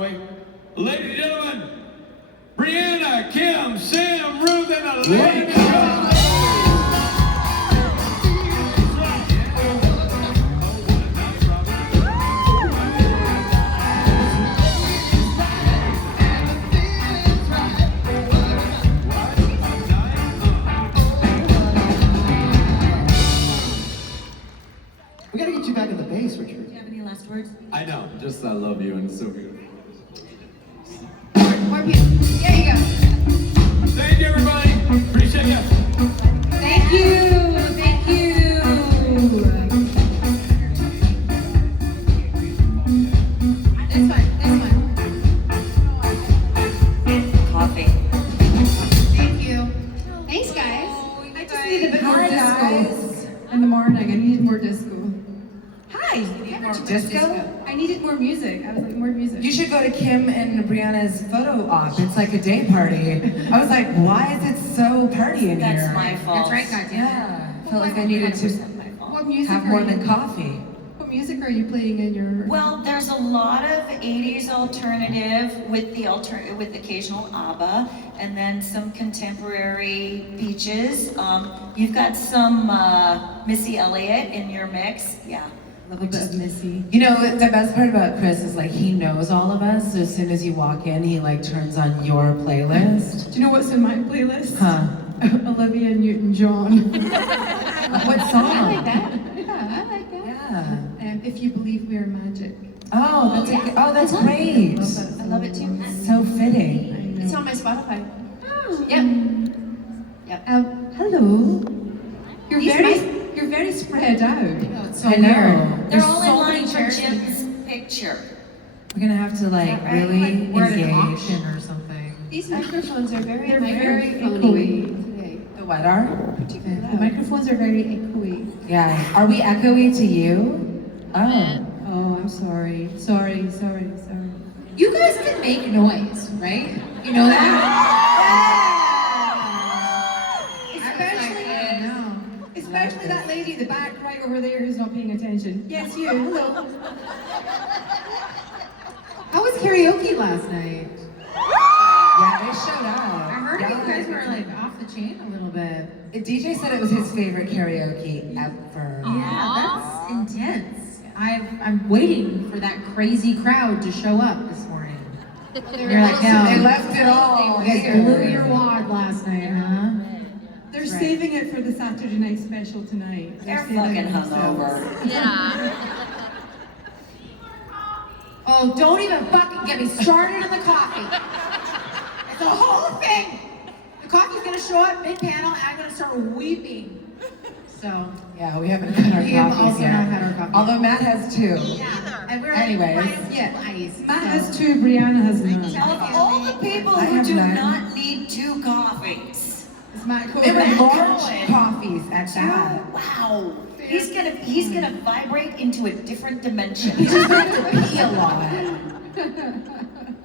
Ladies and gentlemen, Brianna, Kim, Sam, Ruth, and Alaina. We gotta get you back in the bass, Richard. Do you have any last words? I know, just I love you and it's so beautiful. More people. There you go. Thank you, everybody. Appreciate you. Thank you. Thank you. This one. Coffee. Thank you. Thanks, guys. I just need a bit more disco in the morning. I needed more disco. Hi. Disco? I needed more music. I was like, more music. You should go to Kim and Brianna's photo op. It's like a day party. I was like, why is it so party in here? That's my fault. That's right, goddamn. Yeah. I felt like I needed to What music have are more you, than coffee. What music are you playing in your... Well, there's a lot of 80s alternative with occasional ABBA, and then some contemporary beaches. You've got some Missy Elliott in your mix. Yeah. Love a bit of Missy. You know, the best part about Chris is like he knows all of us. So as soon as you walk in, he like turns on your playlist. Do you know what's in my playlist? Huh? Olivia Newton-John. What song? I like that. Yeah, I like that. Yeah. If You Believe We Are Magic. Oh, that's great. I love it too. So fitting. I know. It's on my Spotify. Oh. Yep. Hello. You're very spread out. So I know. They're There's all so in many line for chairs. Jim's picture. We're gonna have to like that right? really Like, word of engage or something. These microphones are very echoey today. The what are? The microphones are very echoey. Yeah. Are we echoey to you? Oh. Oh, I'm sorry. Sorry. You guys can make noise, right? You know that? Especially that lady in the back right over there who's not paying attention. Yes, you. Hello. How was karaoke last night? Yeah, they showed up. I heard you guys were like off the chain a little bit. The DJ said it was his favorite karaoke ever. Yeah, that's intense. I'm waiting for that crazy crowd to show up this morning. You're like, no, They left it all. you guys blew your wad last night, huh? They're saving it for the Saturday night special tonight. They're saving fucking it themselves. hungover. Oh, don't even fucking get me started on the coffee. It's a whole thing. The coffee's gonna show up mid-panel and I'm gonna start weeping. So, Yeah, we haven't had our We have coffees also yet. not had our coffee. Although Matt has two. yeah. And we're Anyways. like, twice. Matt has two, Brianna has none. Of all the people I who have do none. not need two coffees. Is Matt cool? They were Matt large Cohen. coffees at that. Wow. He's gonna vibrate into a different dimension. He just have to pee a lot.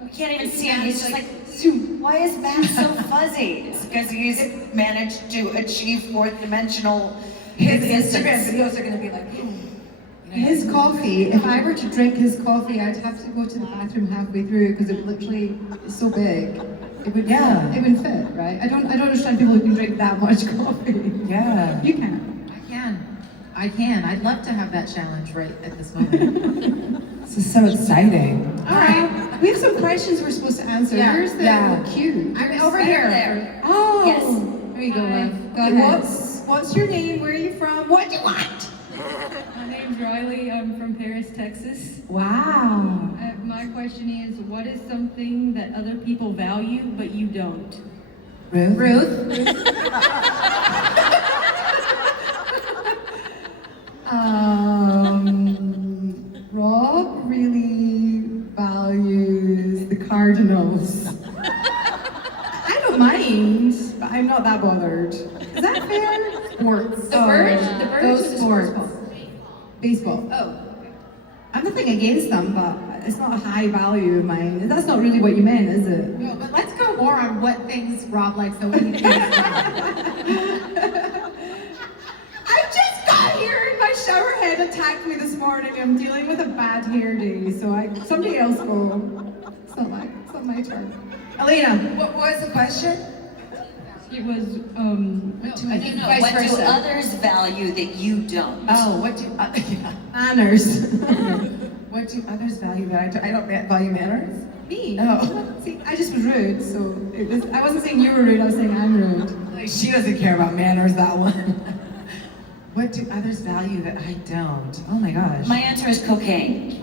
You can't even see him. He's just like, zoom. Why is Matt so fuzzy? It's because he's managed to achieve fourth dimensional His Instagram existence. videos are gonna be like, His coffee, if I were to drink his coffee, I'd have to go to the bathroom halfway through because it literally is so big. It would it would fit, right? I don't understand people who can drink that much coffee. yeah. You can. I can. I'd love to have that challenge right at this moment. This is so exciting. All right. We have some questions we're supposed to answer. Yeah. Where's the Yeah. queue? I'm over here. There. Oh. Yes. There you go, Ruth. Go Okay, ahead. What's your name? Where are you from? What do you want? My name's Riley. I'm from Paris, Texas. Wow. My question is, what is something that other people value but you don't? Ruth? Rob really values the Cardinals. I don't mind, but I'm not that bothered. Is that fair? Sports. The birds? The birds Those or the sports. sports? Baseball. Oh. I'm nothing against them, but it's not a high value of mine. That's not really what you meant, is it? No, but let's go more on what things Rob likes that we can I just got here and my shower head attacked me this morning. I'm dealing with a bad hair day, so somebody else go. my turn. Alaina. What was the question? It was, What do others value that you don't? Oh, what do Manners. what do others value that I don't value manners? Me? Oh. See, I just was rude, so I wasn't saying you were rude, I was saying I'm rude. Like, she doesn't care about manners, that one. What do others value that I don't? Oh my gosh. My answer is cocaine.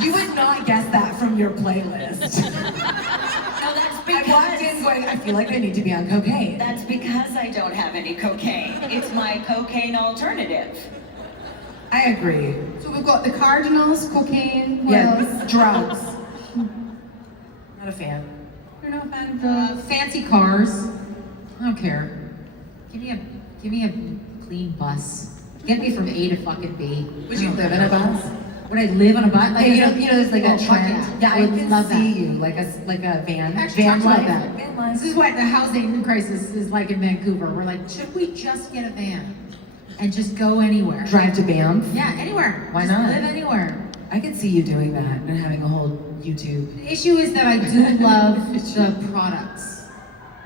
You would not guess that from your playlist. No, that's I because walked in going, I feel like I need to be on cocaine. that's because I don't have any cocaine. It's my cocaine alternative. I agree. So we've got the Cardinals, cocaine, what Yeah, else? drugs. Not a fan. You're not a fan of drugs? Fancy cars. I don't care. Give me a clean bus. Get me from A to fucking B. Would you live in a bus? Would I live on a bus? Like, you know, there's like oh, a fuck trend. Yeah, I would can love see that. you like a van. Actually, Van talked about life. that. Van life. This is what the housing crisis is like in Vancouver. We're like, should we just get a van and just go anywhere? Drive to Banff. Yeah, anywhere. Why Just not? live anywhere. I could see you doing that and having a whole YouTube. The issue is that I do love the products.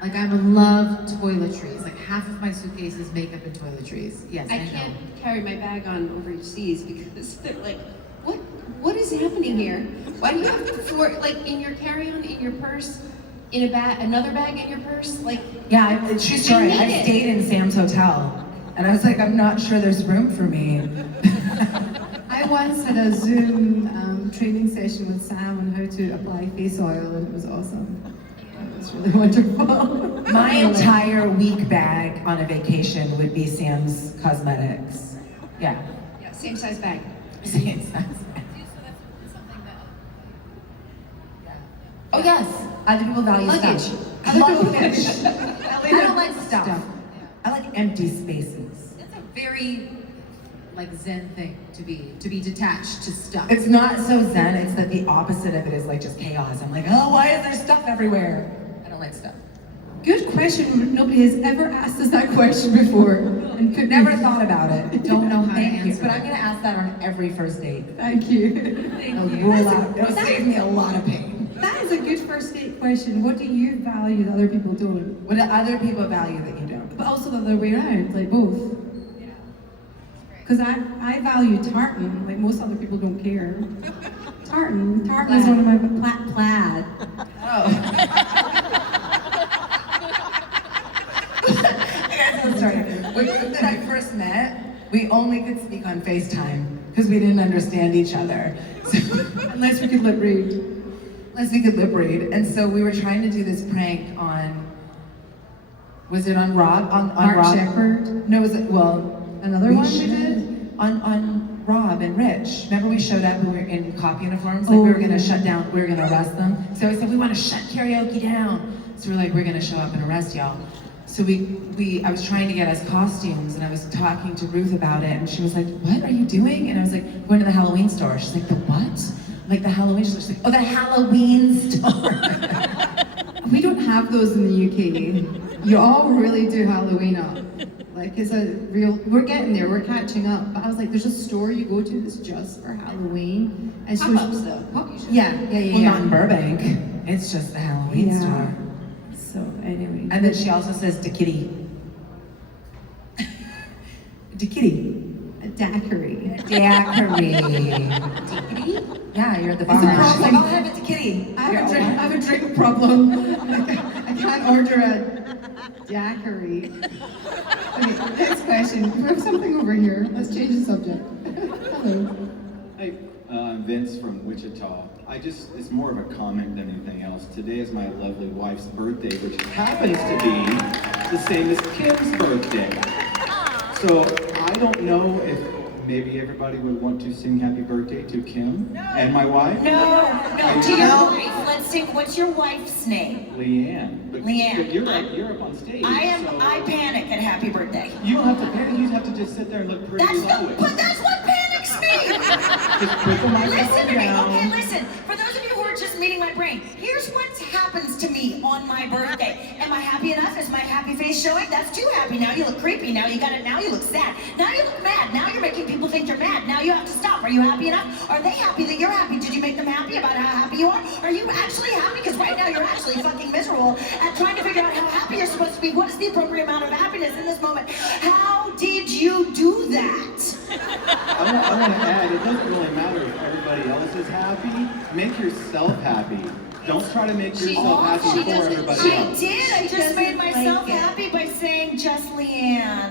Like, I'm in love toiletries. Like, half of my suitcase is makeup and toiletries. Yes, I I know. can't carry my bag on overseas because they're like, what is happening here? Why do you have four, like, in your carry-on, in your purse, in a bag, another bag in your purse? Like, Yeah, true story. need I it. stayed in Sam's hotel and I was like, I'm not sure there's room for me. I once had a Zoom training session with Sam on how to apply face oil, and it was awesome. It was really wonderful. My entire week bag on a vacation would be Sam's cosmetics. Yeah. yeah, same size bag. Same size. Oh yes, other people value Luggage. stuff. Luggage. I don't like stuff. I like empty spaces. That's a very, like, Zen thing to be detached to stuff. It's not so zen, it's that the opposite of it is like just chaos. I'm like, oh, why is there stuff everywhere? I don't like stuff. Good question. Nobody has ever asked us that question before. And could Never thought about it. Don't know how to Thank you. answer But it. I'm gonna ask that on every first date. Thank you. It'll rule out. It'll save me a lot of pain. That is a good first date question. What do you value that other people don't? What do other people value that you don't? But also the other way around, like both. Because I value tartan, like most other people don't care. Tartan is one of my plaid. Oh. I'm sorry. When Ruth and I first met, we only could speak on FaceTime because we didn't understand each other. So, Unless we could lip read. unless we could lip read. And so we were trying to do this prank on, was it on Rob? On Mark Rob? Shepherd. No, was it, well, Another one we did? On Rob and Rich. Remember we showed up and we were in cop uniforms, like we were gonna shut down, we were gonna arrest them. So we said, we wanna shut karaoke down. So we're like, we're gonna show up and arrest y'all. So I was trying to get us costumes and I was talking to Ruth about it and she was like, what are you doing? And I was like, going to the Halloween store. She's like, the what? I'm like, the Halloween store. She's like, oh, the Halloween store. We don't have those in the UK. You all really do Halloween up. Like it's a real, we're getting there, we're catching up. But I was like, there's a store you go to that's just for Halloween. And she Pop-ups, was, though. Yeah. Well, not in Burbank. It's just the Halloween Yeah. store. So anyway. And then she also says to kitty. To kitty. A daiquiri. Daiquiri. Yeah, you're at the bar. It's a She's like, problem. I'll have it to kitty. I have a drink problem. I can't order a daiquiri. Okay, next question. We have something over here. Let's change the subject. Hello. Hey, I'm Vince from Wichita. It's more of a comment than anything else. Today is my lovely wife's birthday, which happens to be the same as Kim's birthday. So I don't know if maybe everybody would want to sing happy birthday to Kim and my wife. No, to your wife. Let's sing. What's your wife's name? Leanne. But Leanne. You're up on stage. I panic at happy birthday. You don't have to panic. You have to just sit there and look pretty always. But that's what panics me. Just put the microphone Listen to me, down. okay? Listen. For those of you who are just meeting my brain, here's what happens to me on my birthday. Am I happy enough? Is my happy face showing? That's too happy. Now you look creepy. Now you got it. Now you look sad. Now you look mad. Now you're making people think you're mad. Now you have to stop. Are you happy enough? Are they happy that you're happy? Did you make them happy about how happy you you are? Are you actually happy? Because right now you're actually fucking miserable at trying to figure out how happy you're supposed to be. What is the appropriate amount of happiness in this moment? How did you do that? I want to add, it doesn't really matter if everybody else is happy. Make yourself happy. Don't try to make yourself happy for everybody I else. did. I just made myself happy by saying just Leanne.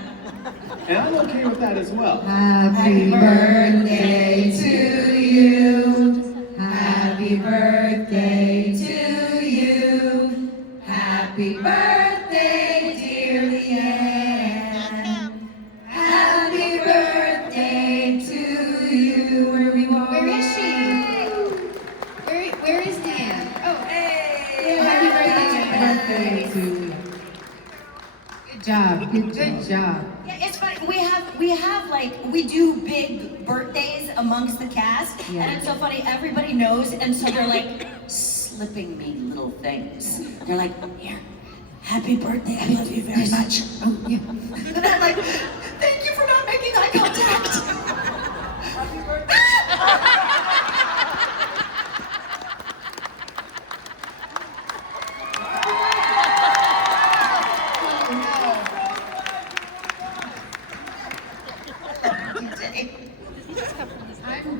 And I'm okay with that as well. Happy birthday to you. Happy birthday to you. Happy birthday, dear Leanne. Happy birthday to you. Where is she? Where is Dan? Oh, hey! Happy birthday, To you. Good job. Good job. Yeah, it's funny. We have like we do big birthdays amongst the cast, and it's so funny. Everybody knows, and so they're like slipping me little things. They're like, "Here, happy birthday! I love you very much." Oh yeah. And I'm like, "Thank you for not making eye contact." Happy birthday.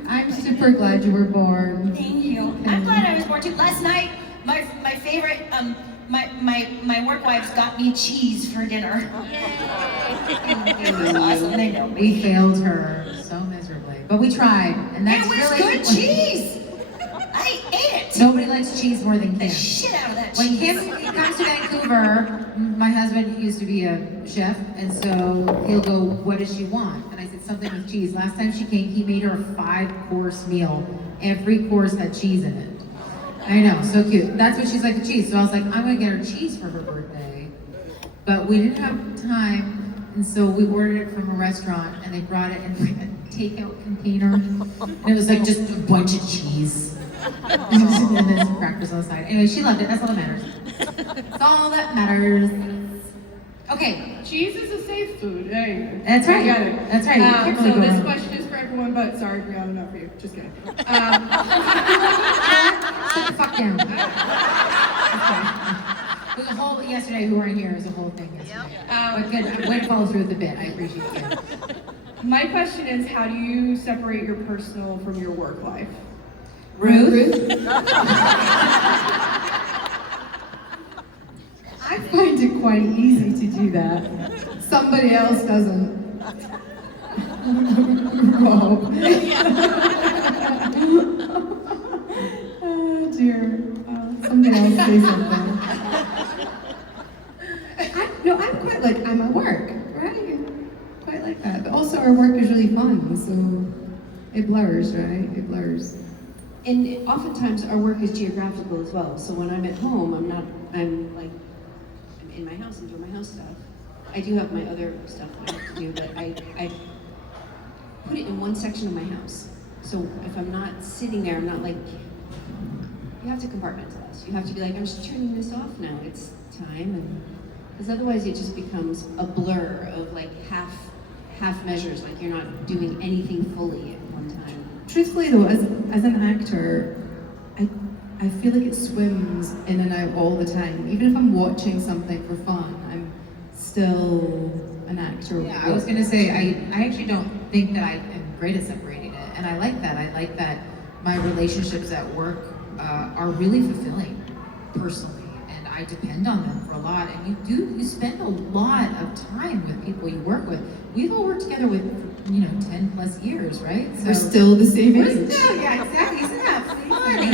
I'm super glad you were born. Thank you. I'm glad I was born too. Last night, my favorite, my work wives got me cheese for dinner. It was awesome. They know me. We failed her so miserably, but we tried, and that's It was really good cheese. I ate it. Nobody likes cheese more than The Kim. shit out of that When cheese. Kim comes to Vancouver, my husband used to be a chef, and so he'll go, "What does she want?" And I said, "Something with cheese." Last time she came, he made her a 5-course meal. Every course had cheese in it. I know, so cute. That's what she's like with cheese. So I was like, I'm gonna get her cheese for her birthday. But we didn't have time, and so we ordered it from a restaurant, and they brought it in a takeout container. And it was like just a bunch of cheese. And then some crackers on the side. Anyway, she loved it. That's all that matters. That's all that matters. Okay, Cheese is a safe food. There you go. that's right. I get it. That's right. You can't really So go this wrong. question is for everyone, but sorry, Brianna, not for you. Just kidding. Sit the fuck down. Okay. There's a whole yesterday who weren't here. It was a whole thing yesterday. But good. Way to follow through with the bit. I appreciate it. My question is, how do you separate your personal from your work life? Ruth? I find it quite easy to do that. Somebody else doesn't. Rob. Oh dear. Somebody else say something. I'm quite like, I'm at work, right? Quite like that. But also our work is really fun, so it blurs, right? It blurs. And oftentimes our work is geographical as well. So when I'm at home, I'm in my house and doing my house stuff. I do have my other stuff that I have to do, but I put it in one section of my house. So if I'm not sitting there, I'm not like, you have to compartmentalize. You have to be like, I'm just turning this off now. It's time, and because otherwise it just becomes a blur of like half measures, like you're not doing anything fully at one time. Truthfully though, as an actor, I feel like it swims in and out all the time. Even if I'm watching something for fun, I'm still an actor. Yeah, I was gonna say, I actually don't think that I am great at separating it, and I like that. I like that my relationships at work are really fulfilling, personally, and I depend on them for a lot. And you spend a lot of time with people you work with. We've all worked together with, 10 plus years, right? So We're still the same we're age. still, yeah, exactly. Isn't that funny?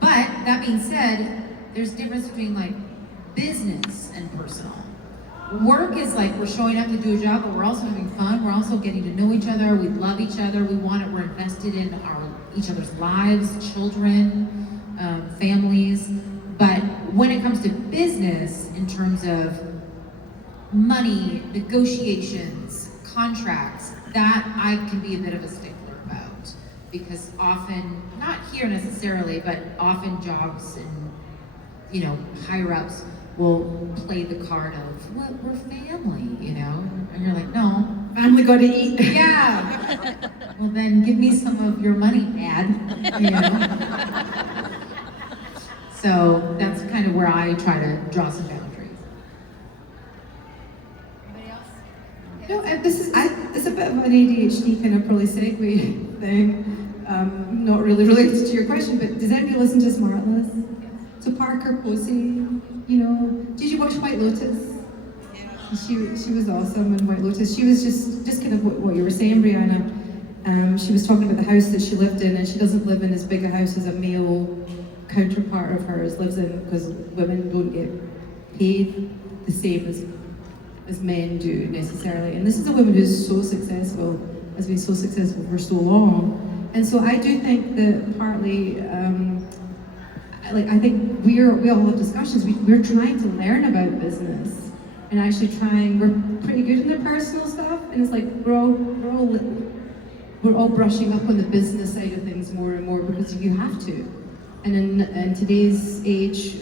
But that being said, there's a difference between like business and personal. Work is like we're showing up to do a job, but we're also having fun. We're also getting to know each other. We love each other. We're invested in each other's lives, children, families. But when it comes to business, in terms of money, negotiations, contracts, that I can be a bit of a stickler about. Because often, not here necessarily, but often jobs and higher ups will play the card of, well, we're family, and you're like, no, Family got to eat. yeah. Well, then give me some of your money, Dad. You know? So that's kind of where I try to draw some boundaries. Anybody else? No, it's a bit of an ADHD kind of probably segue thing. Not really related to your question, but does anybody listen to Smartless? So Parker Posey, you know, did you watch White Lotus? She was awesome in White Lotus. She was just kind of what you were saying, Brianna. She was talking about the house that she lived in, and she doesn't live in as big a house as a male counterpart of hers lives in, because women don't get paid the same as men do necessarily. And this is a woman who's so successful, has been so successful for so long. And so I do think that partly, I think we all have discussions. We're trying to learn about business and actually we're pretty good in the personal stuff. And it's like we're all brushing up on the business side of things more and more because you have to. And in today's age,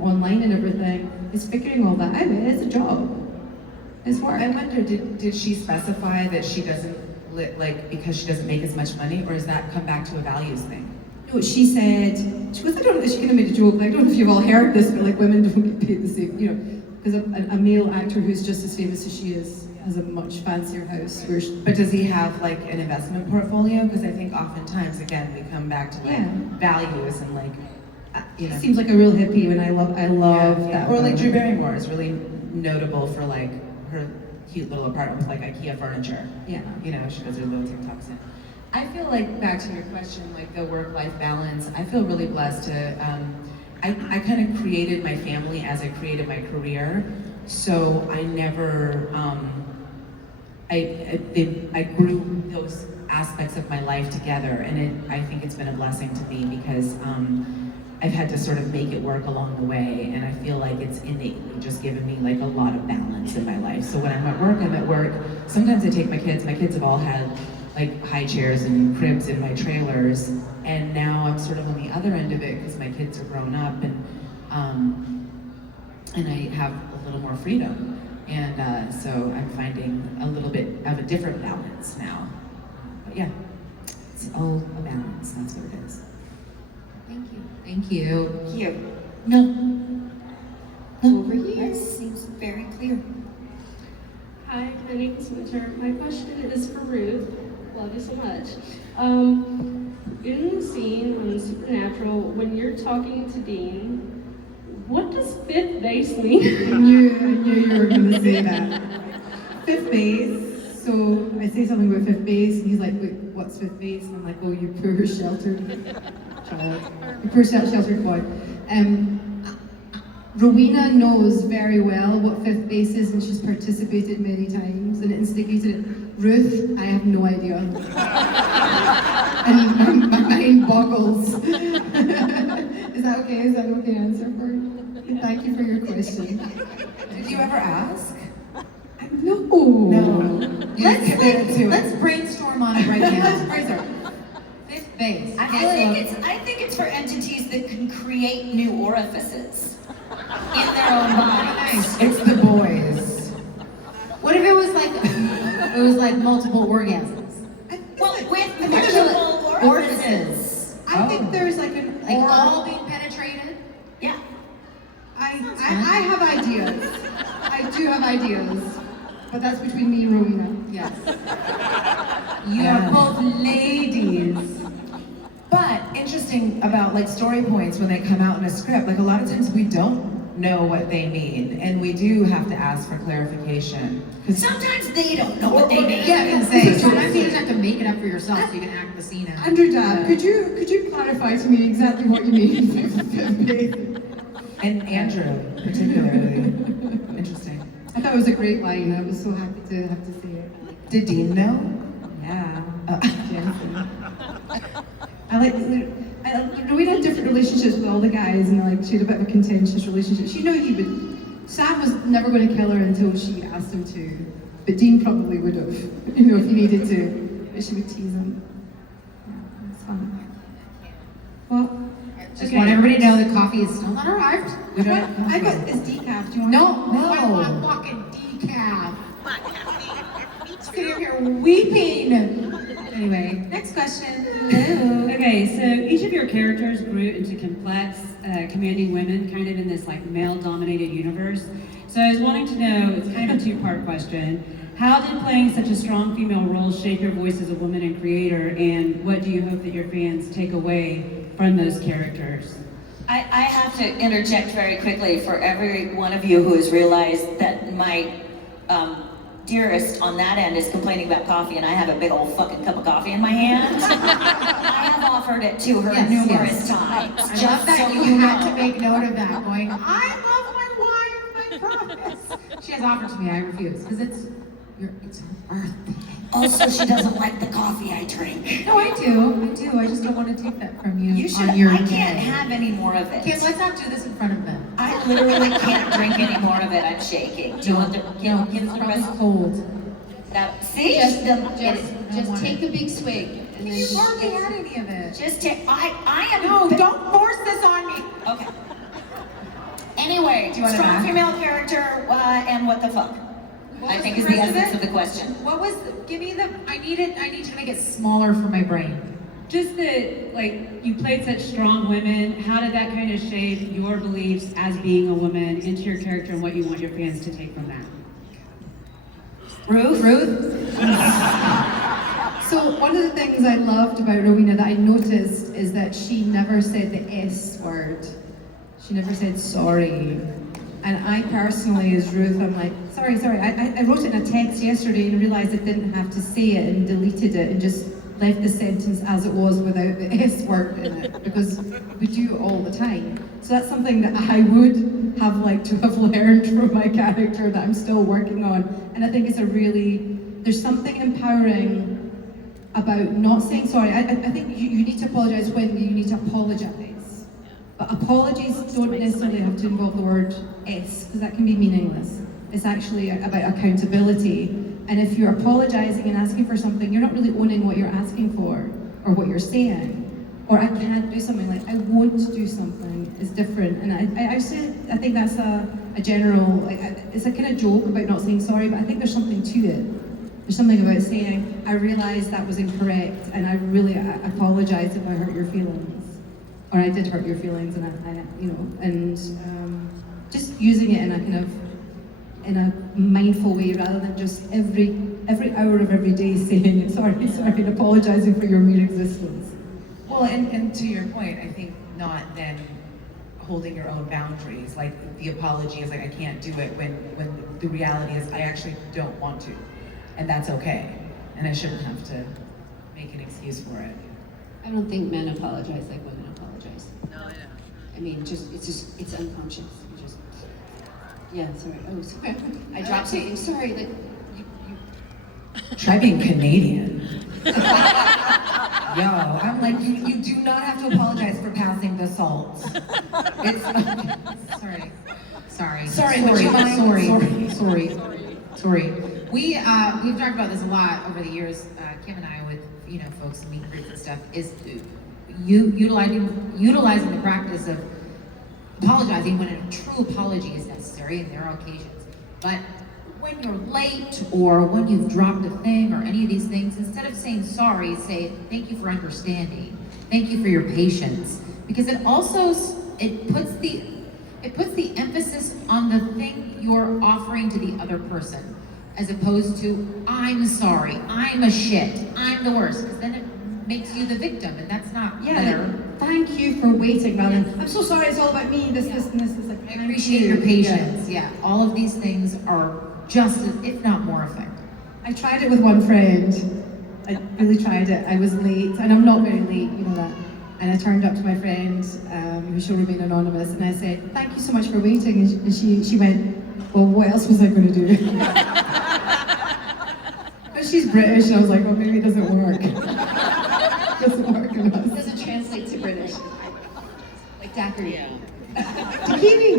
online and everything, it's figuring all that out. It's a job. It's work. I wonder, did she specify that she doesn't because she doesn't make as much money, or does that come back to a values thing? No, she said, she kind of made a joke, I don't know if you've all heard this, but like women don't get paid the same, you know, because a male actor who's just as famous as she is has a much fancier house. But does he have like an investment portfolio? Because I think oftentimes, again, we come back to like values and like, you know. Seems like a real hippie, and I love that. Or like Drew Barrymore is really notable for like her cute little apartment with like IKEA furniture. Yeah. You know, she does her little TikToks in. I feel like, back to your question, like the work-life balance, I feel really blessed to, I kind of created my family as I created my career. So I never, I grew those aspects of my life together, and I think it's been a blessing to me because I've had to sort of make it work along the way, and I feel like it's innately just given me like a lot of balance in my life. So when I'm at work. Sometimes I take my kids have all had like high chairs and cribs in my trailers, and now I'm sort of on the other end of it because my kids are grown up, and I have a little more freedom, and so I'm finding a little bit of a different balance now. But yeah, it's all a balance. That's what it is. Thank you. Thank you. Here. No. Over here. That seems very clear. Hi, my name is Winter. My question is for Ruth. Love you so much. In the scene on Supernatural, when you're talking to Dean, what does fifth base mean? I knew you were going to say that. Fifth base. So I say something about fifth base, and he's like, "Wait, what's fifth base?" And I'm like, "Oh, you poor sheltered child, you poor sheltered boy." Rowena knows very well what fifth base is, and she's participated many times and instigated it. Ruth, I have no idea. And my mind boggles. Is that okay? Is that an okay answer for you? Thank you for your question. Did you ever ask? No. Let's brainstorm on it right now. Let's brainstorm. Fifth base. I think it's for entities that can create new orifices in their own bodies. It's the boys. What if it was like multiple orgasms? Well, with multiple orifices. I think there's like an Like all being penetrated? Yeah. I have ideas. I do have ideas. But that's between me and Rowena. Yes. You are both ladies. But interesting about like story points when they come out in a script, like a lot of times we don't know what they mean, and we do have to ask for clarification. Sometimes they don't know what they mean. Yeah, I can say. Sometimes you just have to make it up for yourself so you can act the scene out. Andrew Dad, could you clarify to me exactly what you mean? And Andrew, particularly. Interesting. I thought it was a great line. I was so happy to have to say it. Did Dean know? Yeah. Jensen. Rowena had different relationships with all the guys, and like she had a bit of a contentious relationship. She knew he would. Sam was never going to kill her until she asked him to, but Dean probably would have, if he needed to. But she would tease him. Yeah, it's fun. Well, Just want everybody to know the coffee is still not arrived. I got this decaf. Do you want? No, I want fucking decaf. Sitting here weeping. Anyway, next question. Hello. Okay, so each of your characters grew into complex, commanding women, kind of in this like male-dominated universe. So I was wanting to know, it's kind of a two-part question. How did playing such a strong female role shape your voice as a woman and creator, and what do you hope that your fans take away from those characters? I have to interject very quickly for every one of you who has realized that my dearest on that end is complaining about coffee and I have a big old fucking cup of coffee in my hand. I have offered it to her numerous times. I love that so you had know. to make note of that, going, I love my wife, I promise. She has offered to me, I refuse, because it's her birthday. Also, she doesn't like the coffee I drink. No, I do. I just don't want to take that from you. You should. On your I day. can't have any more of it. Okay, let's not do this in front of them. I literally can't drink any more of it. I'm shaking. Do you want the? No, Give it's the probably rest. cold. That, see, Just take a big swig. And then You've hardly had any of it. Just take. I am. No, don't force this on me. Okay. Anyway, Do you want to strong ask? female character and what the fuck? I think is the essence of the question. What was? Give me the. I need you to make it smaller for my brain. Just that, like, you played such strong women. How did that kind of shape your beliefs as being a woman into your character and what you want your fans to take from that? Ruth? So one of the things I loved about Rowena that I noticed is that she never said the S word. She never said sorry. And I personally, as Ruth, I'm like, sorry. I wrote it in a text yesterday and realized I didn't have to say it and deleted it and just left the sentence as it was without the S word in it, because we do it all the time. So that's something that I would have liked to have learned from my character that I'm still working on. And I think it's there's something empowering about not saying sorry. I think you need to apologize when you need to apologize. But apologies don't necessarily have to involve the word S, because that can be meaningless. It's actually about accountability. And if you're apologizing and asking for something, you're not really owning what you're asking for or what you're saying. Or I can't do something, like I won't do something is different. And I think that's a general, it's a kind of joke about not saying sorry, but I think there's something to it. There's something about saying, I realized that was incorrect and I really apologize if I hurt your feelings. Or I did hurt your feelings, and just using it in a kind of in a mindful way rather than just every hour of every day saying sorry, and apologizing for your mere existence. Well, and to your point, I think not then holding your own boundaries. Like the apology is like, I can't do it when the reality is I actually don't want to, and that's okay, and I shouldn't have to make an excuse for it. I don't think men apologize like women apologize. No, I know. I mean, it's unconscious. Sorry. Oh, sorry. I dropped something. Sorry. Like, you. Try being Canadian. Yo, I'm like, you do not have to apologize for passing the salt. It's sorry. Would you mind? Sorry. We've talked about this a lot over the years. Kim and I, with folks and meet and greets and stuff, is utilizing the practice of apologizing when a true apology is necessary, and there are occasions. But when you're late or when you've dropped a thing or any of these things, instead of saying sorry, say thank you for understanding, thank you for your patience, because it also puts the emphasis on the thing you're offering to the other person, as opposed to I'm sorry, I'm a shit, I'm the worst, because then it makes you the victim, and that's not better. Thank you for waiting, rather than I'm so sorry, it's all about me, this, and this. It's like, I appreciate your patience. Yeah, all of these things are just as, if not more effective. I tried it with one friend. I really tried it. I was late, and I'm not very late, you know that. And I turned up to my friend, who shall remain anonymous, and I said, thank you so much for waiting. And she went, well, what else was I going to do? But she's British, and I was like, well, maybe it doesn't work. It doesn't work enough. It doesn't translate to British. Like daiquiri. Tahini.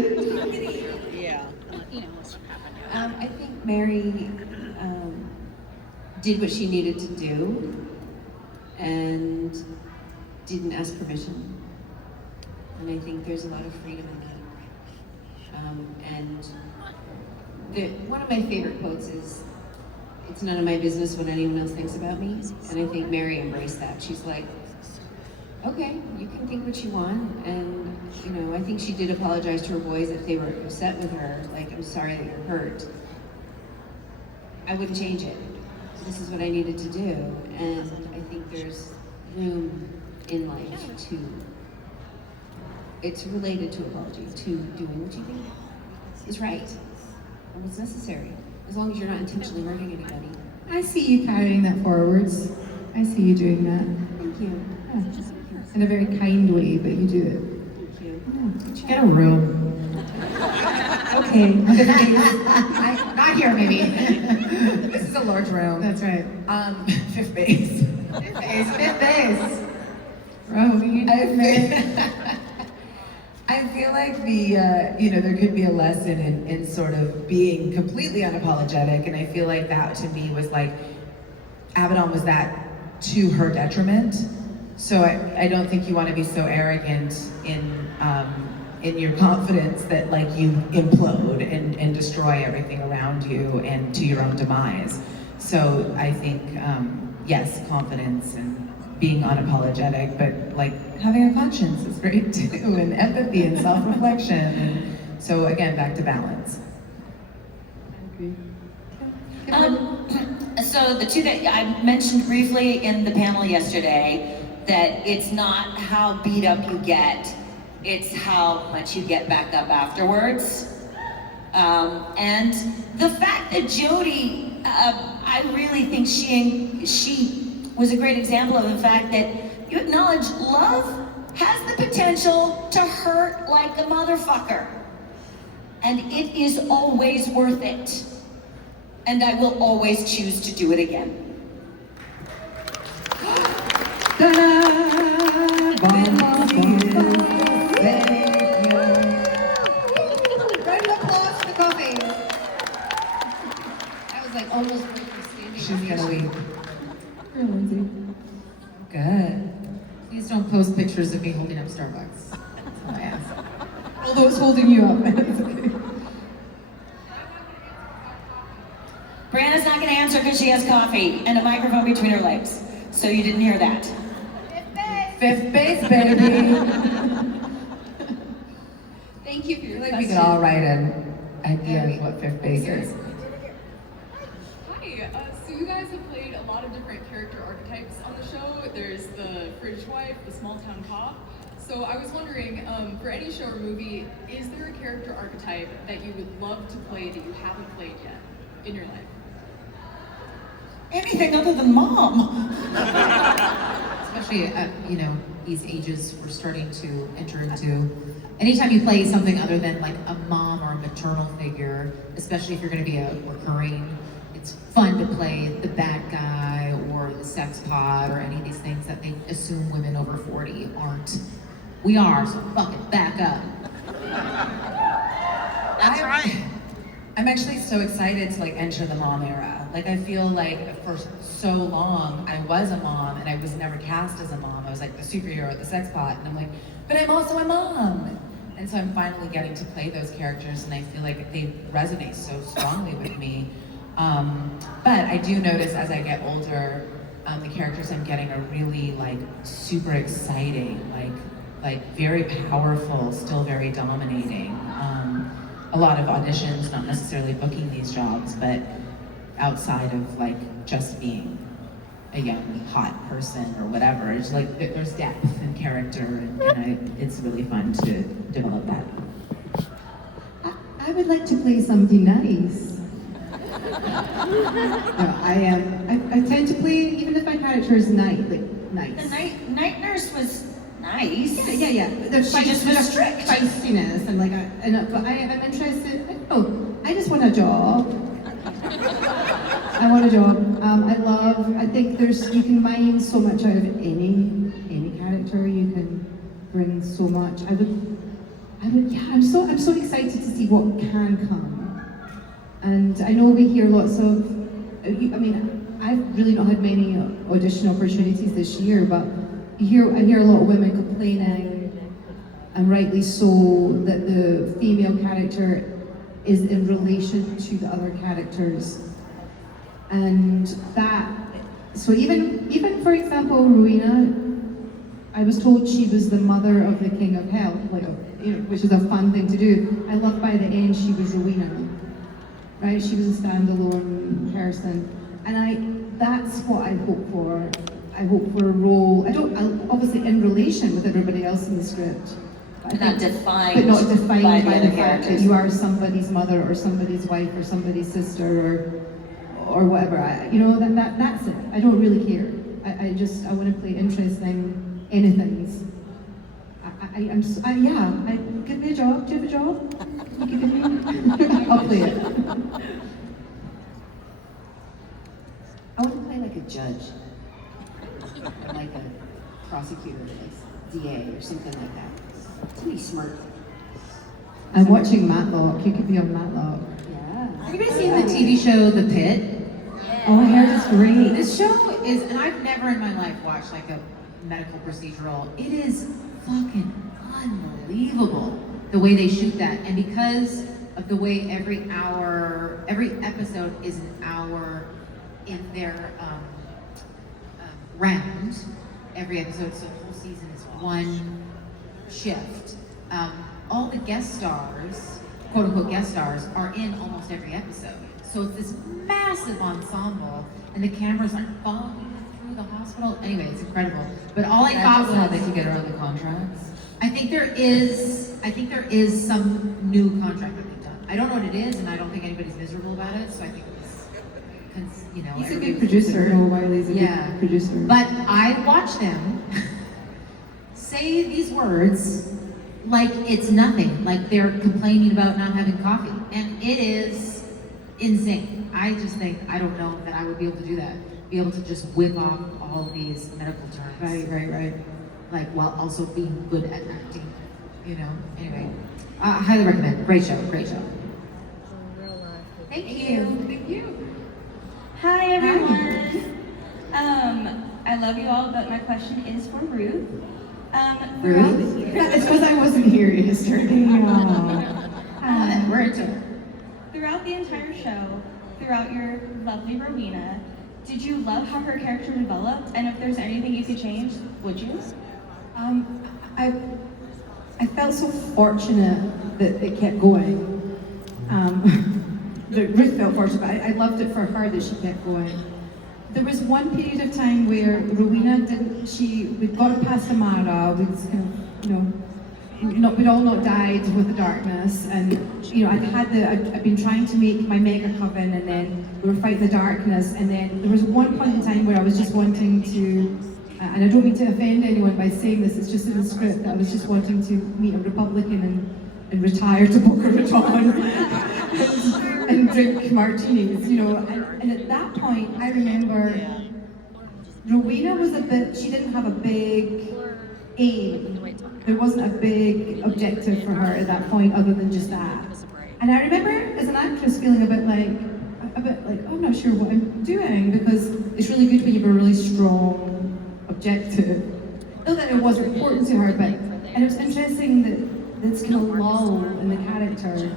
I think Mary did what she needed to do and didn't ask permission. And I think there's a lot of freedom in that. One of my favorite quotes is, it's none of my business what anyone else thinks about me. And I think Mary embraced that. She's like, okay, you can think what you want. And, you know, I think she did apologize to her boys if they were upset with her. Like, I'm sorry that you're hurt. I wouldn't change it. This is what I needed to do. And I think there's room in life to, it's related to apology, to doing what you think is right and what's necessary, as long as you're not intentionally hurting anybody. I see you carrying that forwards. I see you doing that. Thank you. In a very kind way, but you do it. Thank you. Did you get a room? Okay. Not here, maybe. This is a large room. That's right. Fifth base. Fifth base. I feel like there could be a lesson in sort of being completely unapologetic, and I feel like that to me was like, Abaddon was that to her detriment. So I don't think you want to be so arrogant in your confidence that like you implode and destroy everything around you and to your own demise. So I think, yes, confidence and being unapologetic, but like having a conscience is great too, and empathy and self-reflection. And so again, back to balance. So the two that I mentioned briefly in the panel yesterday, that it's not how beat up you get, it's how much you get back up afterwards. And the fact that Jodie, I really think she was a great example of the fact that you acknowledge love has the potential to hurt like a motherfucker. And it is always worth it. And I will always choose to do it again. Round of applause for the coffee. That was like almost standing. She's gonna leave. Here, Lindsay. Good. Please don't post pictures of me holding up Starbucks. That's all I ask. Although it's holding you up. It's okay. Brianna's not gonna answer because she has coffee and a microphone between her legs. So you didn't hear that. Fifth base, baby. Thank you for your I feel like we question. could all write an idea of what fifth base is. Hi, so you guys have played a lot of different character archetypes on the show. There's the fridge wife, the small town cop. So I was wondering, for any show or movie, is there a character archetype that you would love to play that you haven't played yet in your life? Anything other than mom. Especially at, these ages we're starting to enter into. Anytime you play something other than like a mom or a maternal figure, especially if you're going to be a recurring, it's fun to play the bad guy or the sex pod or any of these things that they assume women over 40 aren't. We are, so fucking back up. That's right. I'm actually so excited to like enter the mom era. Like I feel like for so long I was a mom and I was never cast as a mom. I was like the superhero at the sex pot, and I'm like, but I'm also a mom. And so I'm finally getting to play those characters, and I feel like they resonate so strongly with me. But I do notice as I get older, the characters I'm getting are really like super exciting, like very powerful, still very dominating. A lot of auditions, not necessarily booking these jobs, but outside of like just being a young hot person or whatever. It's like there's depth and character, and it's really fun to develop that. I would like to play somebody nice. No, I tend to play, even if my character is nice. The night nurse was nice. Yeah. She just was strict. Feistiness and but I'm interested. I just want a job. I want a job. I think you can mine so much out of any character. You can bring so much. I'm so excited to see what can come. And I know we hear lots of, I've really not had many audition opportunities this year, but I hear a lot of women complaining, and rightly so, that the female character is in relation to the other characters. And that, so even for example, Rowena, I was told she was the mother of the king of hell, like, which is a fun thing to do. I love by the end she was Rowena, right? She was a standalone person, and that's what I hope for. I hope for a role. Obviously in relation with everybody else in the script. But not defined But not defined by the fact that characters. you are somebody's mother or somebody's wife or somebody's sister or whatever. That's it. I don't really care. I want to play interesting anythings. Give me a job. Do you have a job? You can give me. I'll play it. I want to play like a judge, like a prosecutor, like DA or something like that. Somebody smart. I'm watching Matlock. You could be on Matlock. Yeah. Have you guys seen the TV show The Pit? Oh, I heard it's great. This show is, and I've never in my life watched like a medical procedural. It is fucking unbelievable the way they shoot that, and because of the way every episode is an hour in their round. Every episode, so the whole season is one shift. All the guest stars, quote unquote guest stars, are in almost every episode. So it's this massive ensemble, and the cameras are following through the hospital. Anyway, it's incredible. But all I thought was how they could get around the contracts. I think there is some new contract that they've done. I don't know what it is, and I don't think anybody's miserable about it. So I think it's, He's a good producer. Oh, Wiley's a good producer. But I watch them say these words like it's nothing, like they're complaining about not having coffee, and it is insane. I just think, I don't know that I would be able to do that, be able to just whip off all these medical terms. Right. Like, while also being good at acting, Anyway, highly recommend. Great show. Thank you. Hi everyone. I love you all, but my question is for Ruth. Ruth? It's because I wasn't here yesterday. We're into it. Throughout the entire show, throughout your lovely Rowena, did you love how her character developed? And if there's anything you could change, would you? I felt so fortunate that it kept going. Ruth felt fortunate, but I loved it for her that she kept going. There was one period of time where Rowena we'd got past Amara, we'd we'd all not died with the darkness, and I'd been trying to make my mega coven, and then we were fighting the darkness, and then there was one point in time where I was just wanting to, and I don't mean to offend anyone by saying this, it's just in the script, that I was just wanting to meet a Republican and retire to Boca Raton and drink martinis, and at that point I remember Rowena was she didn't have a big aim. There wasn't a big objective for her at that point other than just that. And I remember as an actress feeling a bit like, I'm not sure what I'm doing, because it's really good when you have a really strong objective. Not that it wasn't important to her, and it was interesting that it's kind of lull in the character.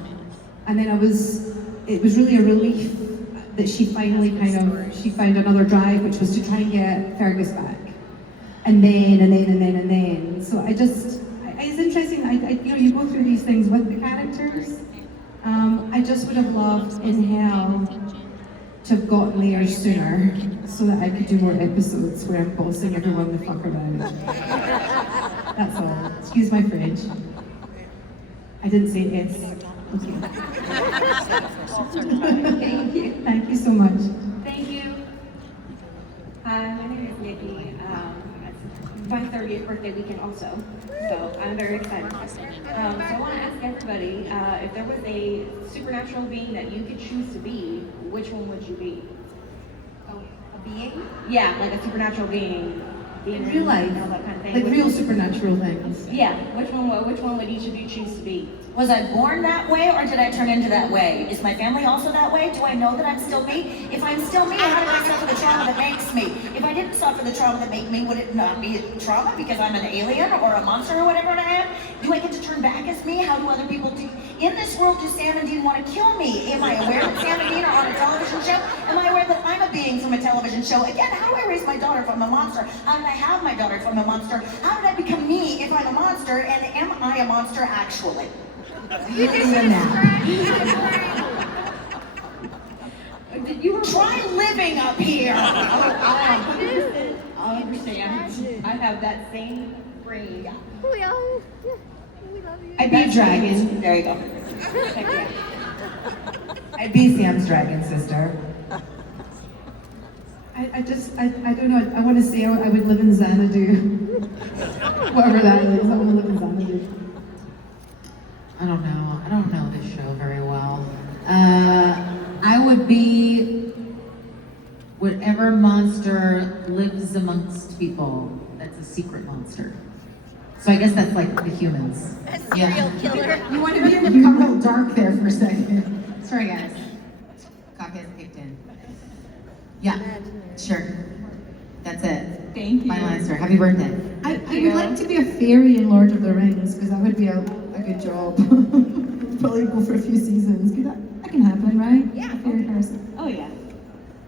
And then it was really a relief that she finally she found another drive, which was to try and get Fergus back. And then. So it's interesting, you go through these things with the characters. I just would have loved in Hell to have gotten there sooner so that I could do more episodes where I'm bossing everyone the fuck around. That's all. Excuse my French. I didn't say yes. Okay. Thank you. Thank you so much. Thank you. Hi, my name is Nikki. It's my 30th birthday weekend also, so I'm very excited. So I want to ask everybody, if there was a supernatural being that you could choose to be, which one would you be? A being? Yeah, like a supernatural being In real life? all that kind of thing. Like real supernatural things. Yeah. Which one would each of you choose to be? Was I born that way or did I turn into that way? Is my family also that way? Do I know that I'm still me? If I'm still me, how did I suffer the trauma that makes me? If I didn't suffer the trauma that made me, would it not be trauma because I'm an alien or a monster or whatever I am? Do I get to turn back as me? How do other people do? In this world, do Sam and Dean want to kill me? Am I aware that Sam and Dean are on a television show? Am I aware that I'm a being from a television show? Again, how do I raise my daughter from a monster? How did I have my daughter from a monster? How did I become me if I'm a monster? And am I a monster actually? You Try living up here. I understand. I have that same brain. I'd be a dragon. There you go. I'd be Sam's dragon sister. I don't know. I want to say I would live in Xanadu. Whatever that is. I want to live in Xanadu. I don't know. I don't know this show very well. I would be whatever monster lives amongst people that's a secret monster. So I guess that's like the humans. Serial killer. You want to be able to come real dark there for a second. Sorry guys. Coffee hasn't kicked in. Yeah, sure. That's it. Thank you. Final answer. Happy birthday. I would like to be a fairy in Lord of the Rings because that would be a good job. Probably go for a few seasons. That can happen, right? Yeah. A fairy person. Oh yeah.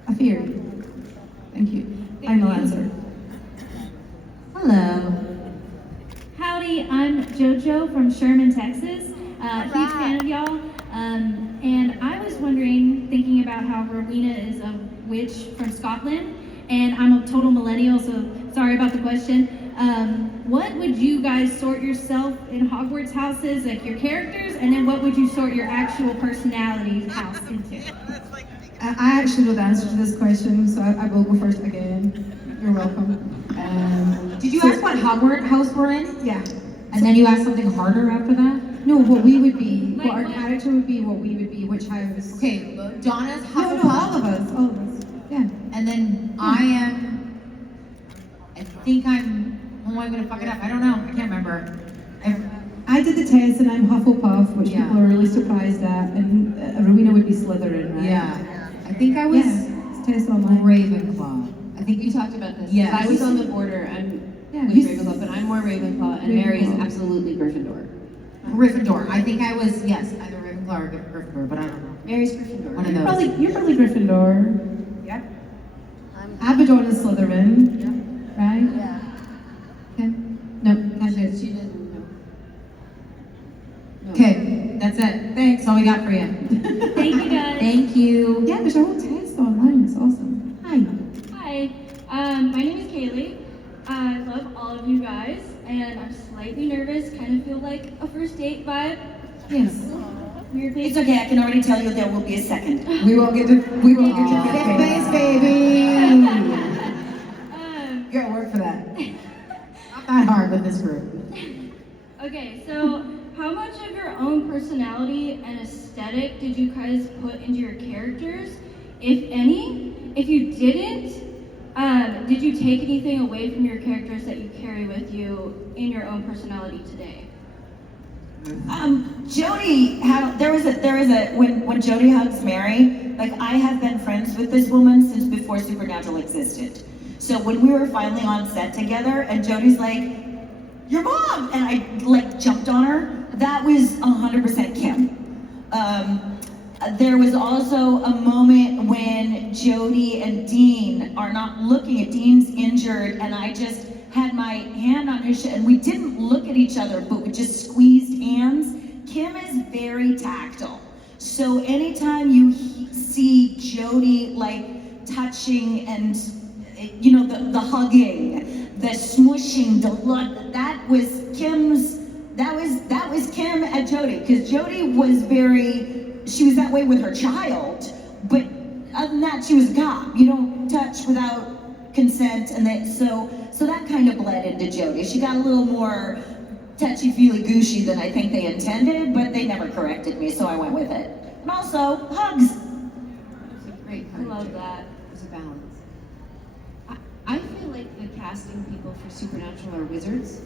A fairy. Thank you. Final answer. Hello. Howdy, I'm JoJo from Sherman, Texas. Huge fan of y'all. And I was wondering, thinking about how Rowena is a witch from Scotland, and I'm a total millennial, so sorry about the question. What would you guys sort yourself in Hogwarts houses, like your characters, and then what would you sort your actual personality house into? I actually know the answer to this question, so I will go first again. You're welcome. Did you ask what Hogwarts house we're in? Yeah. And then you asked something harder after that? No, what we would be, what our character would be, what we would be, which house. Okay, Donna's Hufflepuff. No, all of us. Yeah. And then I am, I think I'm, oh, I'm gonna fuck it up. I don't know. I can't remember. I did the test and I'm Hufflepuff, which people are really surprised at, and Rowena would be Slytherin, right? Yeah. I think I was test online. Ravenclaw. I think you talked about this. Yes. I was on the border. I'm with Ravenclaw, but I'm more Ravenclaw, and Mary is absolutely Gryffindor. Gryffindor. I think I was, yes, either Ravenclaw or Gryffindor, but I don't know. Mary's Gryffindor. One of those. You're probably Gryffindor. Yeah. Abaddon is Slytherin. Yeah. Right? Yeah. Kim? No, can't do it. She didn't know. No. Okay, that's it. Thanks. That's all we got for you. Thank you, guys. Thank you. Yeah, there's a whole test online. It's awesome. Hi. Hi, my name is Kaylee. I love all of you guys, and I'm slightly nervous, kind of feel like a first date vibe. Yes. Weird It's okay, I can already tell you there will be a second. We won't get to fifth base, baby. You gotta work for that. Not that hard with this group. Okay, so how much of your own personality and aesthetic did you guys put into your characters, if any? If you didn't, did you take anything away from your characters that you carry with you in your own personality today? Jody, when Jody hugs Mary, like I have been friends with this woman since before Supernatural existed. So when we were finally on set together and Jody's like, your mom, and I like jumped on her, that was 100% Kim. There was also a moment when Jody and Dean are not looking at Dean's injured, and I just had my hand on his and we didn't look at each other, but we just squeezed hands. Kim is very tactile. So anytime you see Jody like touching and, you know, the hugging, the smushing, the look, that was Kim's, that was Kim and Jody, because Jody was she was that way with her child, but other than that, she was a cop. You don't touch without consent, and so that kind of bled into Jody. She got a little more touchy-feely gooshy than I think they intended, but they never corrected me, so I went with it. And also, hugs. It's a great I love that. There's a balance. I feel like the casting people for Supernatural are wizards.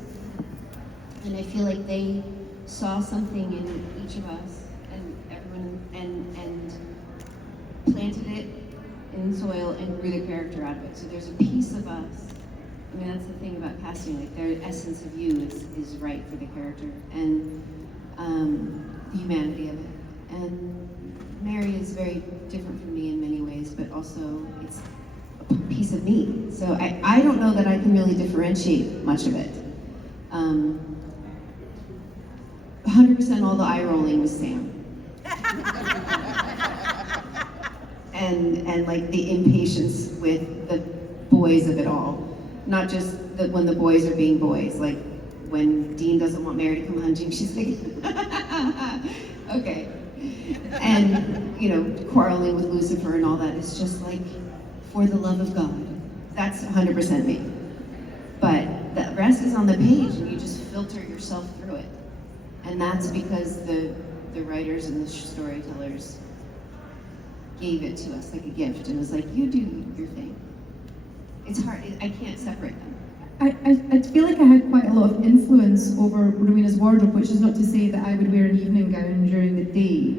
And I feel like they saw something in each of us and everyone and planted it in soil and grew the character out of it. So there's a piece of us. I mean, that's the thing about casting, like their essence of you is right for the character and the humanity of it. And Mary is very different from me in many ways, but also it's a piece of me. So I don't know that I can really differentiate much of it. 100% all the eye rolling was Sam. and like the impatience with the boys of it all. Not just when the boys are being boys, like when Dean doesn't want Mary to come hunting, she's like, okay. And, you know, quarreling with Lucifer and all that, it's just like, for the love of God. That's 100% me. But the rest is on the page, and you just filter yourself through it. And that's because the writers and the storytellers gave it to us like a gift, and was like, you do your thing. It's hard, I can't separate them. I feel like I had quite a lot of influence over Rowena's wardrobe, which is not to say that I would wear an evening gown during the day.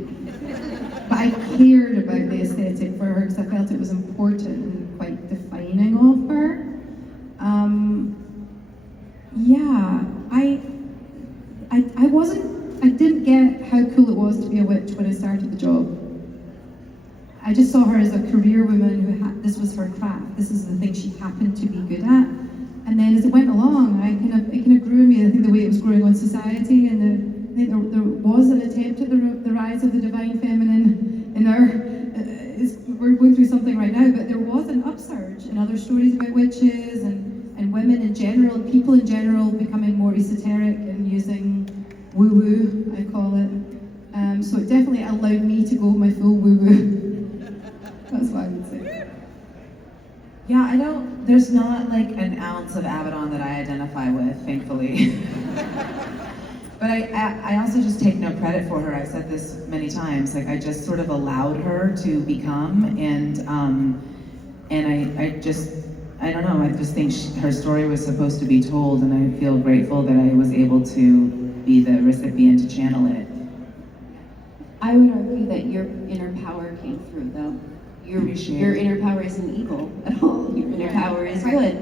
But I cared about the aesthetic for her because I felt it was important and quite defining of her. I didn't get how cool it was to be a witch when I started the job. I just saw her as a career woman who this was her craft. This is the thing she happened to be good at. And then as it went along, it kind of grew in me. I think the way it was growing on society, and I think there was an attempt at the rise of the divine feminine in our. We're going through something right now, but there was an upsurge in other stories about witches and women in general, people in general, becoming more esoteric and using woo-woo, I call it. So it definitely allowed me to go my full woo-woo. That's what I would say. Yeah, there's not like an ounce of Abaddon that I identify with, thankfully. But I also just take no credit for her. I've said this many times, like I just sort of allowed her to become, and I don't know, I just think her story was supposed to be told, and I feel grateful that I was able to be the recipient to channel it. I would argue that your inner power came through, though. Your inner power isn't evil at all. Your inner power is good,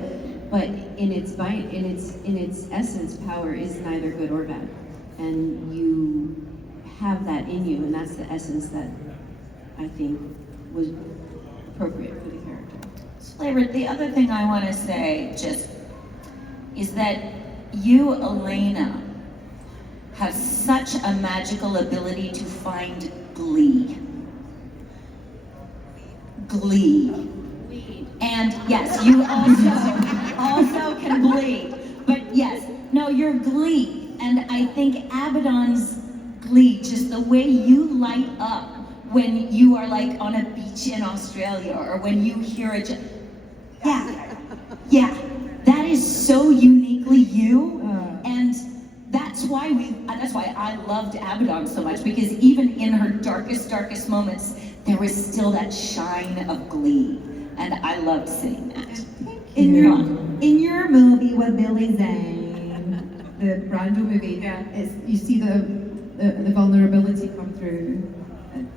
but in its essence, power is neither good or bad, and you have that in you, and that's the essence that I think was appropriate for the character. Flavor, the other thing I want to say just is that you, Alaina, have such a magical ability to find glee. And yes, you also can bleed. But yes, no, you're glee. And I think Abaddon's glee, just the way you light up when you are like on a beach in Australia, or when you hear a yeah, that is so uniquely you. And that's why I loved Abaddon so much, because even in her darkest moments, there was still that shine of glee, and I loved seeing that. In your movie with Billy Zane, the Brando movie, you see the vulnerability come through,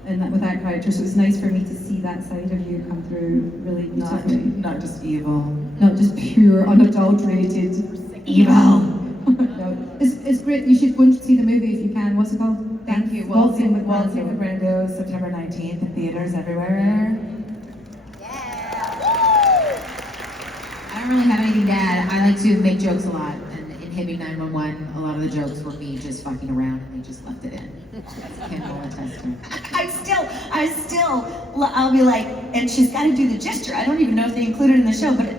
and that with that character. So it's nice for me to see that side of you come through really beautifully. Not just evil, not just pure, unadulterated evil. No, it's great. You should go and see the movie if you can. What's it called? Thank you. Waltzing with Brando, September 19th in theaters everywhere. I don't really have anything to add. I like to make jokes a lot, and in Hippie 911, a lot of the jokes were me just fucking around, and they just left it in. Kim will attest to. I'll be like, and she's got to do the gesture. I don't even know if they include it in the show, but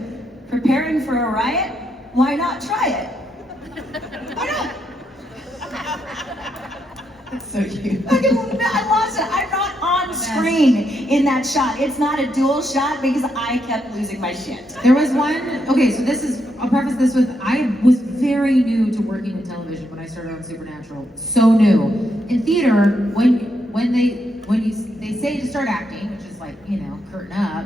preparing for a riot? Why not try it? Why not? That's so cute. I lost it. I'm not on screen in that shot. It's not a dual shot because I kept losing my shit. There was one, okay, so I'll preface this with, I was very new to working in television when I started on Supernatural. So new. In theater, when they say to start acting, which is like, curtain up,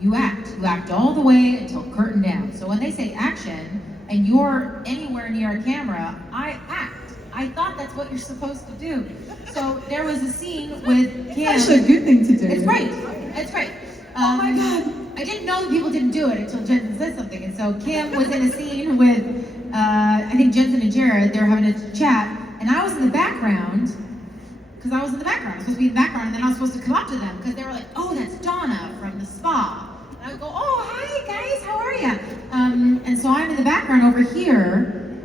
You act all the way until curtain down. So when they say action, and you're anywhere near a camera, I act. I thought that's what you're supposed to do. So there was a scene with Kim. It's actually a good thing to do. It's right. It's right. Oh my God. I didn't know that people didn't do it until Jensen said something. And so Kim was in a scene with, I think Jensen and Jared. They were having a chat, and I was in the background. Because I was in the background. I was supposed to be in the background, and then I was supposed to come up to them because they were like, "Oh, that's Donna from the spa." And I would go, "Oh, hi guys, how are you?" And so I'm in the background over here,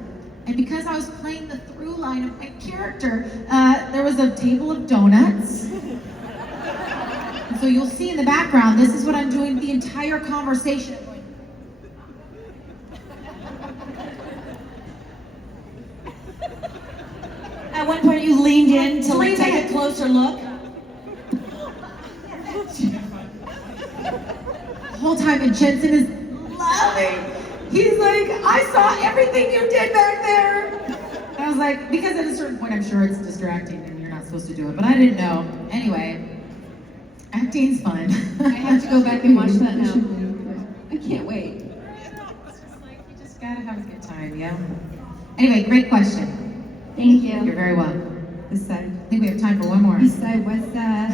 and because I was playing the through line of my character, there was a table of donuts. And so you'll see in the background, this is what I'm doing the entire conversation. At one point you leaned in to like take a closer look. The whole time, and Jensen is laughing. He's like, "I saw everything you did back there." And I was like, because at a certain point, I'm sure it's distracting and you're not supposed to do it, but I didn't know. Anyway, acting's fun. I have to go back and watch that now. I can't wait. It's just like, you just gotta have a good time, yeah? Anyway, great question. Thank you. You're very welcome. This side. I think we have time for one more. East side, west side.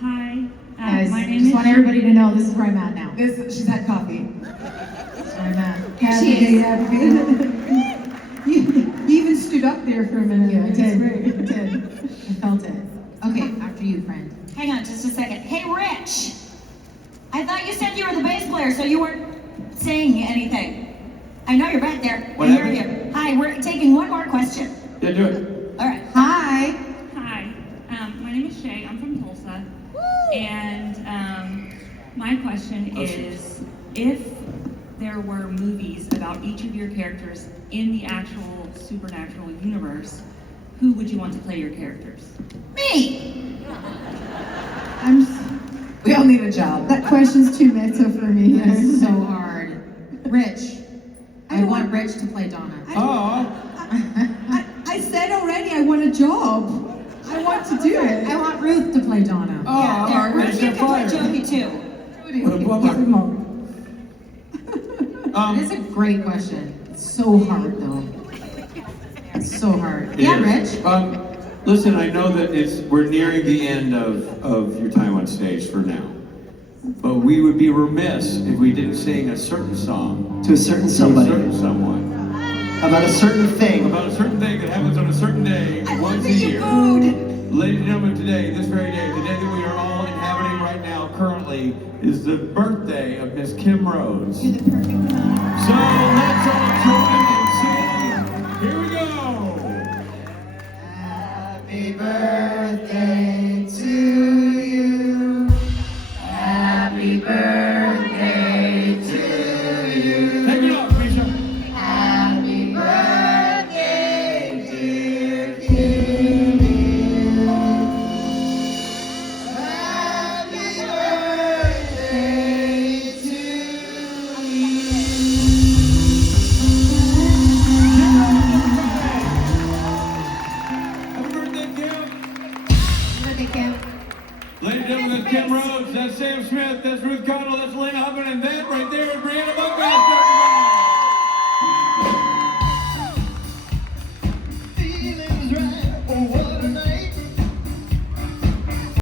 Hi. Guys, My name just is want everybody to know this is where I'm at now. She's had coffee. This is where I'm at. You even stood up there for a minute. Yeah, I It's did. great. I did. I felt it. Okay, after you, friend. Hang on just a second. Hey, Rich! I thought you said you were the bass player, so you weren't saying anything. I know you're back there. What I hear happened? you. Hi, we're taking one more question. Yeah, do it. All right. Hi. Hi, my name is Shay. I'm from Tulsa. And my question is, if there were movies about each of your characters in the actual supernatural universe, who would you want to play your characters? Me! We all need a job. That question's too meta for me. That is so hard. Rich. I want Rich to play Donna. I said already I want a job. I want to do it. I want Ruth to play Donna. Yeah, there. Ruth, you can play Jody too. It's a great question. It's so hard though. It's so hard. It Yeah, is. Rich. Listen, I know that we're nearing the end of your time on stage for now. But we would be remiss if we didn't sing a certain song To a certain to somebody. a certain someone. About a certain thing. About a certain thing that happens on a certain day once a year. Ladies and gentlemen, today, this very day, the day that we are all inhabiting right now currently, is the birthday of Miss Kim Rose. You're the perfect one. So let's all join and sing. Here we go. Happy birthday to you. Happy birthday to you. Take it off, Misha. Happy birthday, dear Kim. Happy birthday to you. Happy birthday, Kim. Birthday, Kim. Ladies and gentlemen, that's Kim Rhodes, that's Sam Smith, that's Ruth Connell, that's Alaina Hubbard, and